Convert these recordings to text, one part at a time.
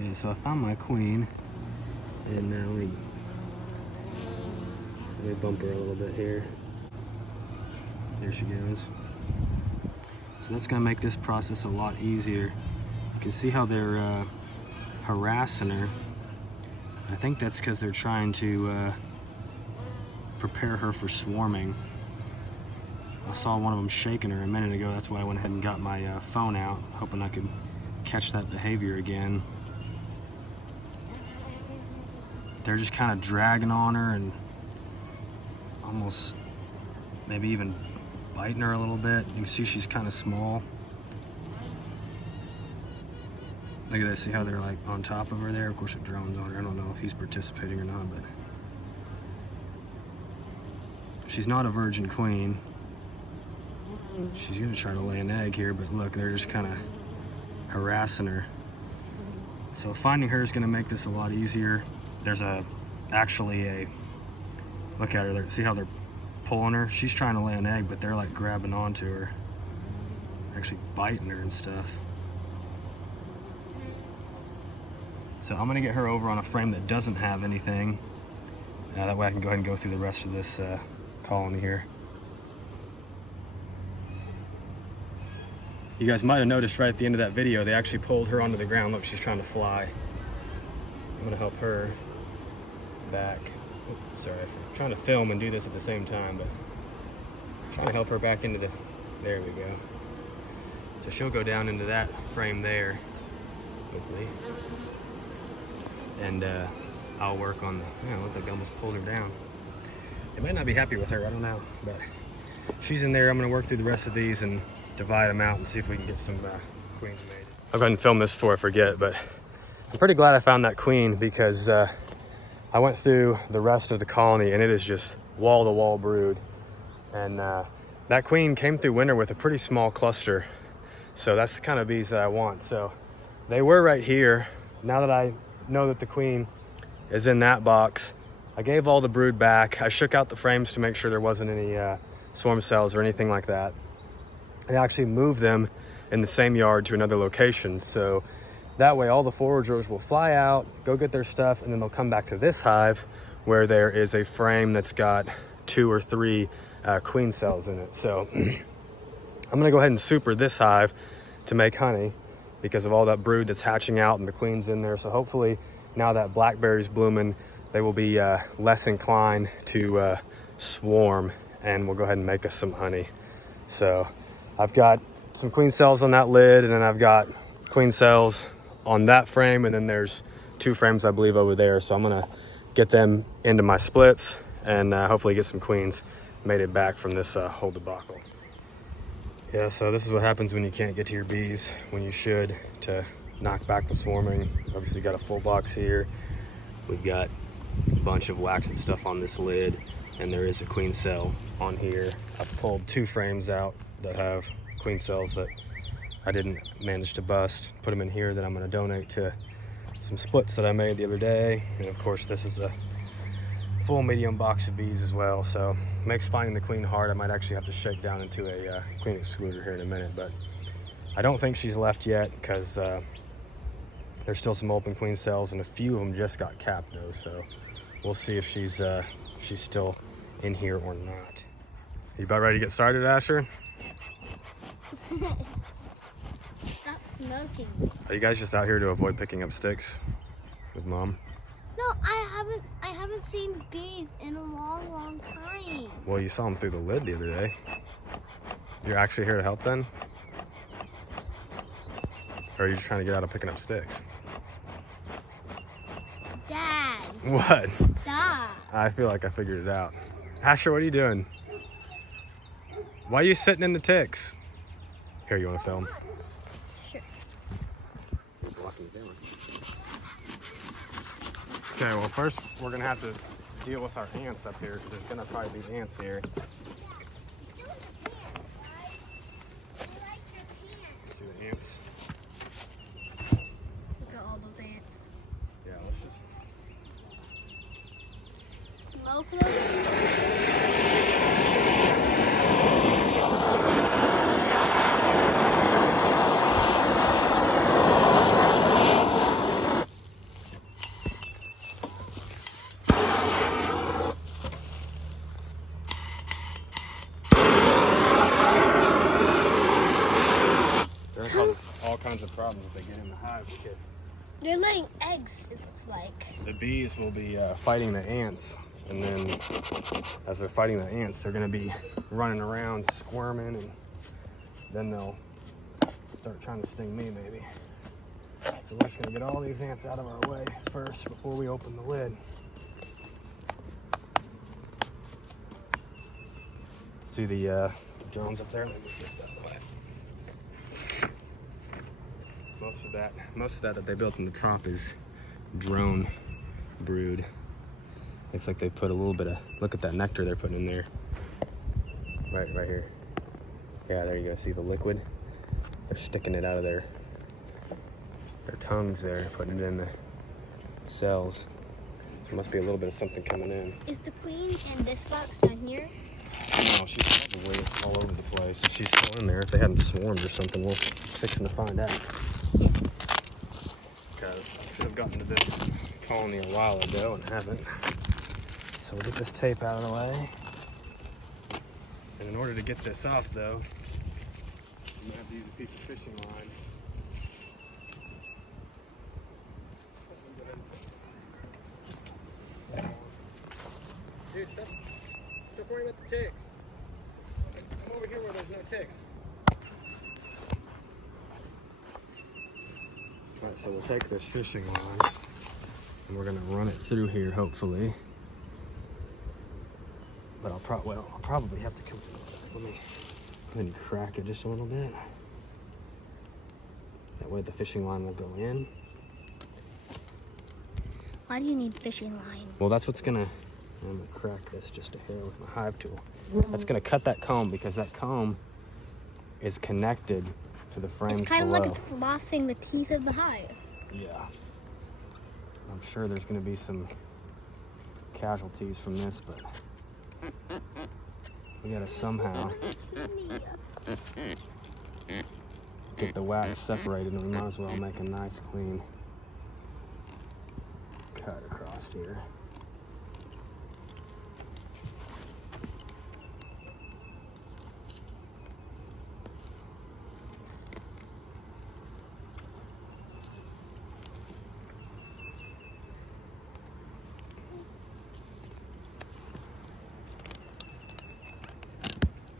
Okay, so I found my queen, and now let me bump her a little bit here. There she goes. So that's gonna make this process a lot easier. You can see how they're harassing her. I think that's because they're trying to prepare her for swarming. I saw one of them shaking her a minute ago. That's why I went ahead and got my phone out, hoping I could catch that behavior again. They're just kind of dragging on her and almost maybe even biting her a little bit. You can see she's kind of small. Look at that, see how they're like on top of her there? Of course it drones on her. I don't know if he's participating or not, but she's not a virgin queen. She's gonna try to lay an egg here, but look, they're just kind of harassing her. So finding her is gonna make this a lot easier. There's actually a, look at her there, see how they're pulling her? She's trying to lay an egg, but they're like grabbing onto her, actually biting her and stuff. So I'm gonna get her over on a frame that doesn't have anything. That way I can go ahead and go through the rest of this colony here. You guys might have noticed right at the end of that video, they actually pulled her onto the ground. Look, she's trying to fly. I'm gonna help her back. Oops, sorry, I'm trying to film and do this at the same time, but I'm trying to help her back into the, there we go. So she'll go down into that frame there, hopefully. And I'll work on the, yeah, look like I almost pulled her down. They might not be happy with her, I don't know, but she's in there. I'm gonna work through the rest of these and divide them out and see if we can get some queens made. I'll go ahead and film this before I forget, but I'm pretty glad I found that queen because I went through the rest of the colony and it is just wall-to-wall brood. And that queen came through winter with a pretty small cluster. So that's the kind of bees that I want. So they were right here. Now that I know that the queen is in that box, I gave all the brood back. I shook out the frames to make sure there wasn't any swarm cells or anything like that. I actually moved them in the same yard to another location. So that way all the foragers will fly out, go get their stuff, and then they'll come back to this hive where there is a frame that's got 2 or 3 queen cells in it. So I'm gonna go ahead and super this hive to make honey because of all that brood that's hatching out and the queen's in there. So hopefully now that blackberry's blooming, they will be less inclined to swarm, and we'll go ahead and make us some honey. So I've got some queen cells on that lid, and then I've got queen cells on that frame, and then there's 2 frames I believe over there. So I'm gonna get them into my splits and hopefully get some queens mated back from this whole debacle. Yeah, so this is what happens when you can't get to your bees when you should to knock back the swarming. Obviously got a full box here. We've got a bunch of wax and stuff on this lid, and there is a queen cell on here. I've pulled 2 frames out that have queen cells that I didn't manage to bust. Put them in here that I'm gonna donate to some splits that I made the other day. And of course this is a full medium box of bees as well. So it makes finding the queen hard. I might actually have to shake down into a queen excluder here in a minute, but I don't think she's left yet because there's still some open queen cells and a few of them just got capped though. So we'll see if she's still in here or not. You about ready to get started, Asher? Stop smoking. Are you guys just out here to avoid picking up sticks with Mom? No, I haven't seen bees in a long time. Well, you saw them through the lid the other day. You're actually here to help then? Or are you just trying to get out of picking up sticks? Dad. What? Dad. I feel like I figured it out. Asher, what are you doing? Why are you sitting in the ticks? Here, you want to film? Sure. You're blocking the camera. Okay, well first we're gonna have to deal with our ants up here. There's gonna probably be ants here. Let's see the ants. Look at all those ants. Yeah, let's just Smoke them. all kinds of problems if they get in the hive, because They're laying eggs, it looks like. the bees will be fighting the ants, and then as they're fighting the ants, they're going to be running around squirming, and then they'll start trying to sting me maybe. So we're just going to get all these ants out of our way first before we open the lid. See the drones up there? Let me move this out of the way. Most of that they built on the top is drone brood. Looks like they put a little bit of, look at that nectar they're putting in there. Right here. Yeah, there you go. See the liquid? They're sticking it out of their tongues there, putting it in the cells. So there must be a little bit of something coming in. Is the queen in this box down here? No, she's probably all over the place. If she's still in there, if they hadn't swarmed or something, we're fixing to find out. Because I should have gotten to this colony a while ago and haven't. So we'll get this tape out of the way. And in order to get this off, though, I'm gonna have to use a piece of fishing line. Dude, stop worrying about the ticks. Come over here where there's no ticks. Alright, so we'll take this fishing line and we're gonna run it through here, hopefully. But I'll probably have to come. Let me crack it just a little bit. That way the fishing line will go in. Why do you need fishing line? Well, that's what's gonna. I'm gonna crack this just a hair with my hive tool. That's gonna cut that comb, because that comb is connected to the frames It's kind of below. like it's flossing the teeth of the hive. Yeah. I'm sure there's gonna be some casualties from this, but we gotta somehow get the wax separated, and we might as well make a nice clean cut across here.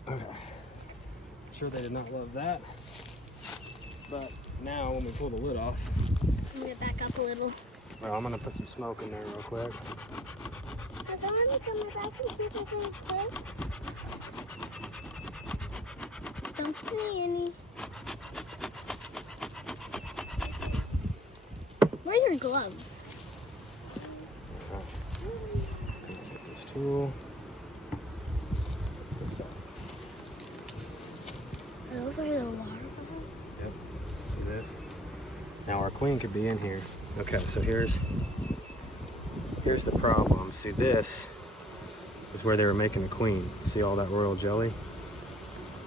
Okay. Sure they did not love that. But now when we pull the lid off, I'm gonna back up a little. well, I'm gonna put some smoke in there real quick. Has someone come back and see if there's any ticks? Don't see any. Where are your gloves? Get this tool. This up. Those are the larvae. Yep. See this? Now our queen could be in here. Okay, so here's the problem. See, this is where they were making the queen. See all that royal jelly?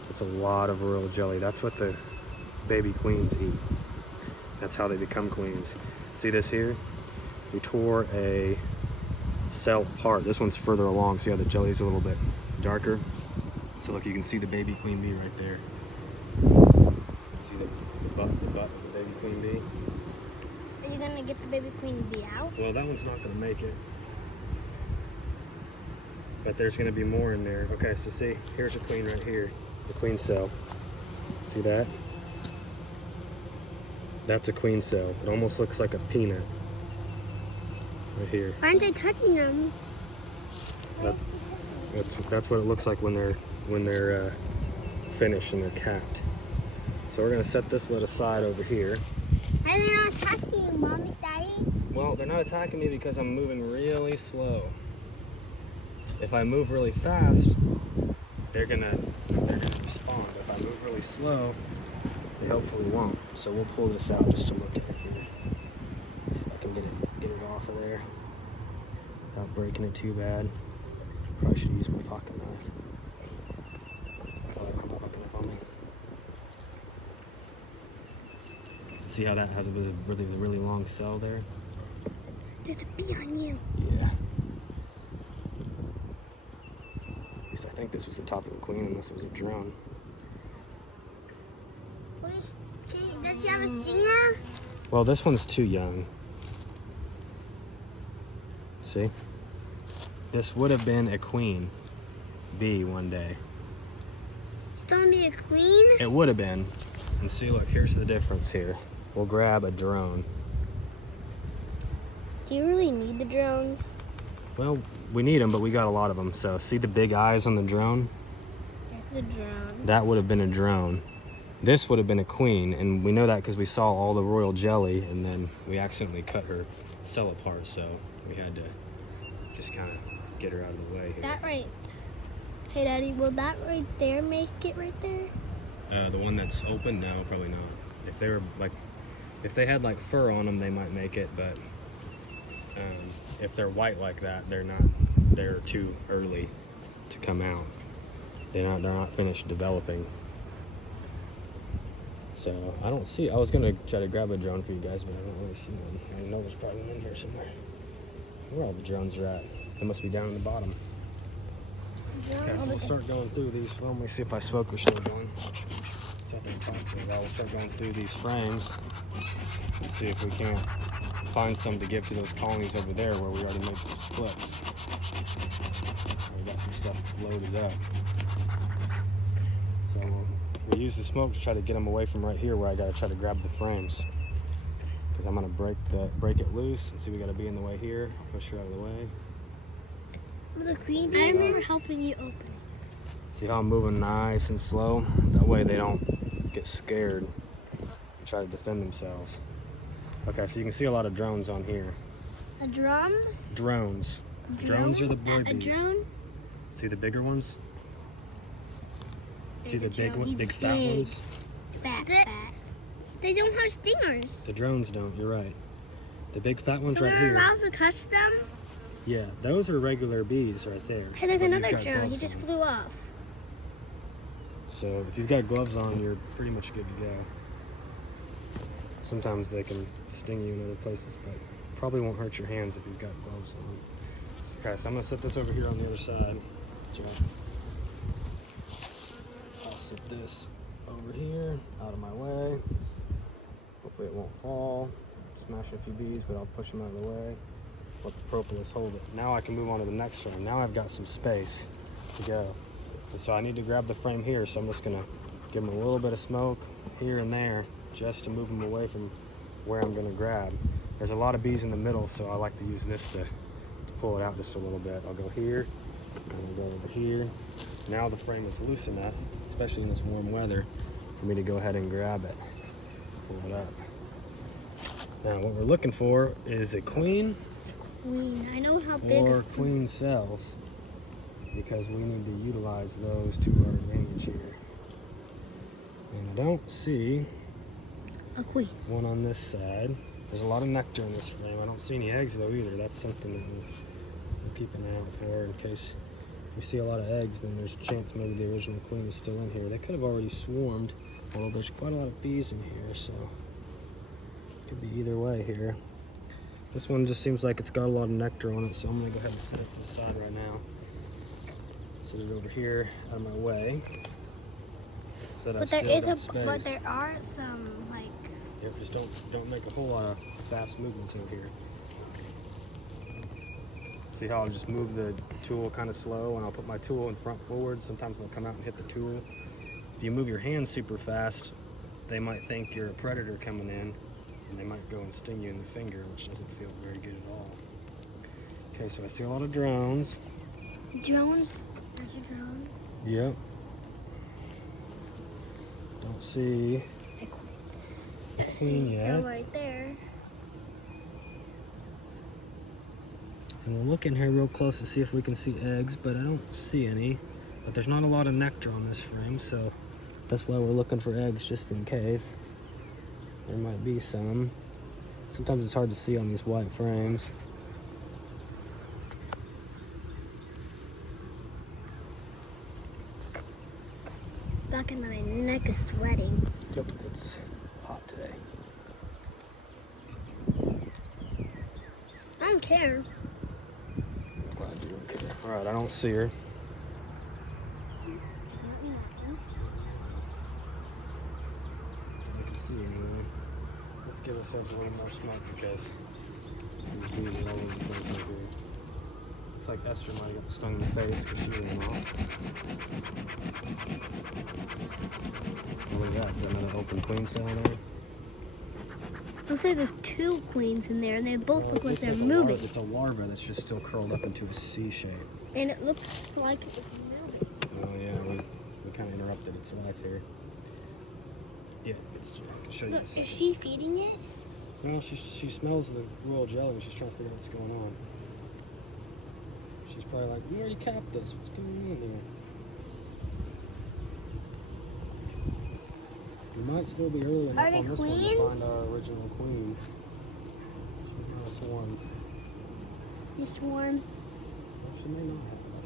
That's a lot of royal jelly. That's what the baby queens eat. That's how they become queens. See this here? We tore a cell apart. This one's further along. See how the jelly's a little bit darker? So look, you can see the baby queen bee right there. See the butt of the baby queen bee? Are you gonna get the baby queen bee out? Well, that one's not gonna make it. But there's gonna be more in there. Okay, so see, here's a queen right here. The queen cell. See that? That's a queen cell. It almost looks like a peanut. Right here. Aren't they touching them? That's what it looks like when they're finished and they're capped. So we're gonna set this lid aside over here. And they're not attacking you, Mommy, Daddy. Well, they're not attacking me because I'm moving really slow. If I move really fast, they're gonna respond. If I move really slow, they hopefully won't. So we'll pull this out just to look at it here. See if I can get it off of there without breaking it too bad. Probably should use my pocket knife. Oh, I'm not looking up on me. See how that has a really long cell there? There's a bee on you. Yeah. At least I think this was the top of the queen, unless it was a drone. Let's see have a stinger? Well, this one's too young. See? This would have been a queen bee one day. It's gonna be a queen? It would have been. And see, look, here's the difference here. We'll grab a drone. Do you really need the drones? Well, we need them, but we got a lot of them. So see the big eyes on the drone? There's a drone. That would have been a drone. This would have been a queen, and we know that because we saw all the royal jelly, and then we accidentally cut her cell apart, so we had to just kind of get her out of the way here. That right. Hey, Daddy, will that right there make it right there? The one that's open? No, probably not. If they were if they had like fur on them, they might make it, but if they're white like that, they're not. They're too early to come out. They're not finished developing. So I don't see. I was gonna try to grab a drone for you guys, but I don't really see one. I know there's probably one in here somewhere. Where all the drones are at? They must be down in the bottom. Okay, so we'll start going through these. Well, let me see if I smoke or still going. We'll start going through these frames and see if we can't find some to give to those colonies over there where we already made some splits. We got some stuff loaded up. So we use the smoke to try to get them away from right here where I gotta try to grab the frames. Because I'm gonna break it loose. And see, we gotta be in the way here. Push her out of the way. The queen bee. I remember helping you open it. See how I'm moving nice and slow? That way they don't get scared and try to defend themselves. Okay, so you can see a lot of drones on here. A drums? Drones. Drones are the boy bees. A drone? See the bigger ones? See the big drone. big fat ones? Fat. They don't have stingers. The drones don't, you're right. The big fat ones So right we're here. allowed to touch them? Yeah, those are regular bees right there. Hey, there's But you've another got drone. He gloves just on. flew off. So if you've got gloves on, you're pretty much good to go. Sometimes they can sting you in other places, but probably won't hurt your hands if you've got gloves on. Okay, so I'm gonna set this over here on the other side. I'll set this over here, out of my way. Hopefully it won't fall. Smash a few bees, but I'll push them out of the way. Let the propolis hold it. Now I can move on to the next frame. Now I've got some space to go. And so I need to grab the frame here, so I'm just gonna give them a little bit of smoke here and there just to move them away from where I'm gonna grab. There's a lot of bees in the middle, so I like to use this to pull it out just a little bit. I'll go here, and I'll go over here. Now the frame is loose enough, especially in this warm weather, for me to go ahead and grab it, pull it up. Now what we're looking for is a queen. I know how big. Or queen cells, because we need to utilize those to our advantage here. And I don't see A queen. one on this side. There's a lot of nectar in this frame. I don't see any eggs though either. That's something that we'll keep an eye out for in case we see a lot of eggs. Then there's a chance maybe the original queen is still in here. They could have already swarmed. Well, there's quite a lot of bees in here, so it could be either way here. This one just seems like it's got a lot of nectar on it, so I'm gonna go ahead and set it to the side right now. Set it over here out of my way. So But there are some like. Yeah, just don't make a whole lot of fast movements in here. See how I'll just move the tool kind of slow, and I'll put my tool in front forward. Sometimes they'll come out and hit the tool. If you move your hand super fast, they might think you're a predator coming in, and they might go and sting you in the finger, which doesn't feel very good at all. Okay, so I see a lot of drones. Drones? There's a drone. Yep. Don't see a queen yet. So right there. And we'll look in here real close to see if we can see eggs, but I don't see any. But there's not a lot of nectar on this frame, so that's why we're looking for eggs, just in case. There might be some. Sometimes it's hard to see on these white frames. Back in my neck is sweating. Yep, it's hot today. I don't care. I'm glad you don't care. All right, I don't see her. I can see her anyway. give ourselves a little more smoke because these bees are all over the place over here. Looks like Esther might have got stung in the face because she ran off. Oh, look at that. Is that another open queen cell there? Looks like there's 2 queens in there, and they both Well, look like it's they're a moving. It's a larva that's just still curled up into a C shape. And it looks like it was moving. Oh yeah, we kind of interrupted its life here. Yeah, I can show you in a Look, second. is she feeding it? No, she smells the royal jelly and she's trying to figure out what's going on. She's probably like, we already capped this. What's going on here? We might still be early enough Are they on this one to queens? find our original queen. She's kind of swarmed. The swarms. Well, she may not have that.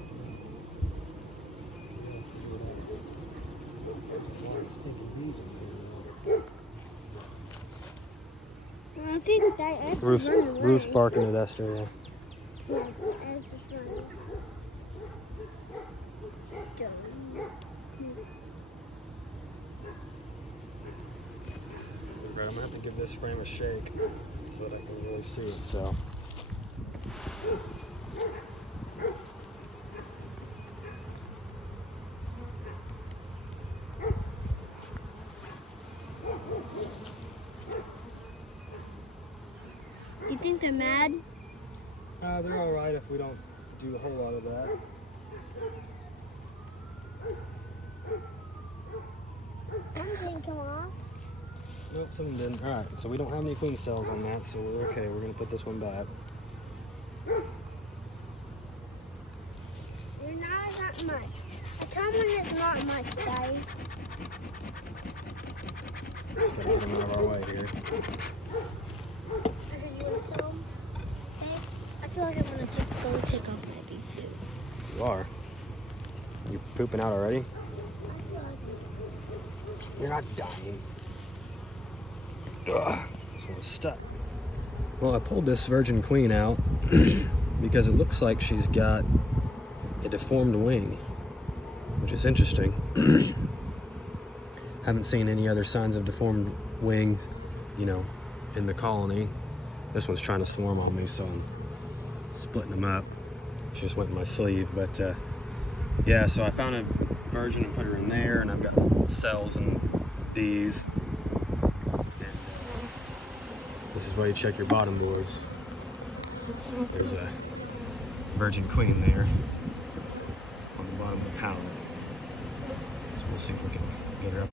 A lot of stinky bees in here. I think that Ruth's barking at Esther, yeah. Right, I'm gonna have to give this frame a shake so that I can really see it. So. Do you think they're mad? They're all right if we don't do a whole lot of that. Some didn't come off. Nope, something didn't. All right, so we don't have any queen cells on that, so we're okay. We're gonna put this one back. They're not that much. The common is not much, guys. Just gotta get them out of our way here. I feel like I'm gonna go take off my bee suit. You are. You pooping out already? You're not dying. Ugh, this one's stuck. Well, I pulled this virgin queen out because it looks like she's got a deformed wing, which is interesting. Haven't seen any other signs of deformed wings, you know, in the colony. This one's trying to swarm on me, so I'm splitting them up. She just went in my sleeve, but yeah, so I found a virgin and put her in there, and I've got cells in these. And this is why you check your bottom boards. There's a virgin queen there on the bottom of the pallet. So we'll see if we can get her up.